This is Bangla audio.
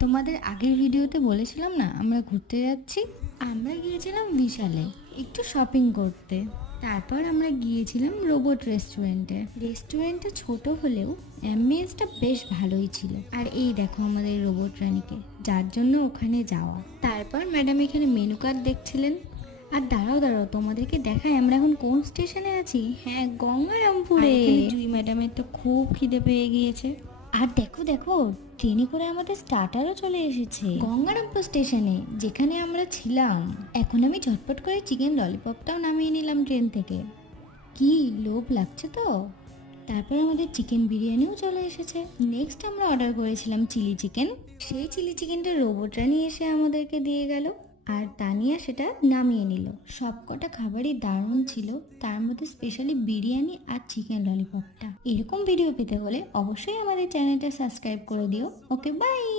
তোমাদের আগের ভিডিওতে বলেছিলাম না আমরা ঘুরতে যাচ্ছি। আমরা গিয়েছিলাম বিশালে একটু শপিং করতে। তারপর আমরা গিয়েছিলাম রোবট রেস্টুরেন্টে। রেস্টুরেন্টটা ছোট হলেও অ্যাম্বিয়েন্সটা বেশ ভালোই ছিল। আর এই দেখো আমাদের রোবট রানীকে, যার জন্য ওখানে যাওয়া। তারপর ম্যাডাম এখানে মেনু কার্ড দেখছিলেন। আর দাঁড়াও দাঁড়াও, তোমাদেরকে দেখাই আমরা এখন কোন স্টেশনে আছি। হ্যাঁ, গঙ্গারামপুরে। জুই ম্যাডামের তো খুব খিদে পেয়ে গিয়েছে। আর দেখো দেখো, ট্রেনে করে আমাদের স্টার্টারও চলে এসেছে গঙ্গারামপুর স্টেশনে, যেখানে আমরা ছিলাম। এখন আমি ঝটপট করে চিকেন ললিপপটাও নামিয়ে নিলাম ট্রেন থেকে। কি লোভ লাগছে তো। তারপর আমাদের চিকেন বিরিয়ানিও চলে এসেছে। নেক্সট আমরা অর্ডার করেছিলাম চিলি চিকেন। সেই চিলি চিকেনটা রোবট রানী এসে আমাদেরকে দিয়ে গেল, আর তানিয়া সেটা নামিয়ে নিল। সবকটা খাবারই দারুণ ছিল, তার মধ্যে স্পেশালি বিরিয়ানি আর চিকেন ললিপপটা। এরকম ভিডিও পেতে হলে অবশ্যই আমাদের চ্যানেলটা সাবস্ক্রাইব করে দিও। ওকে, বাই।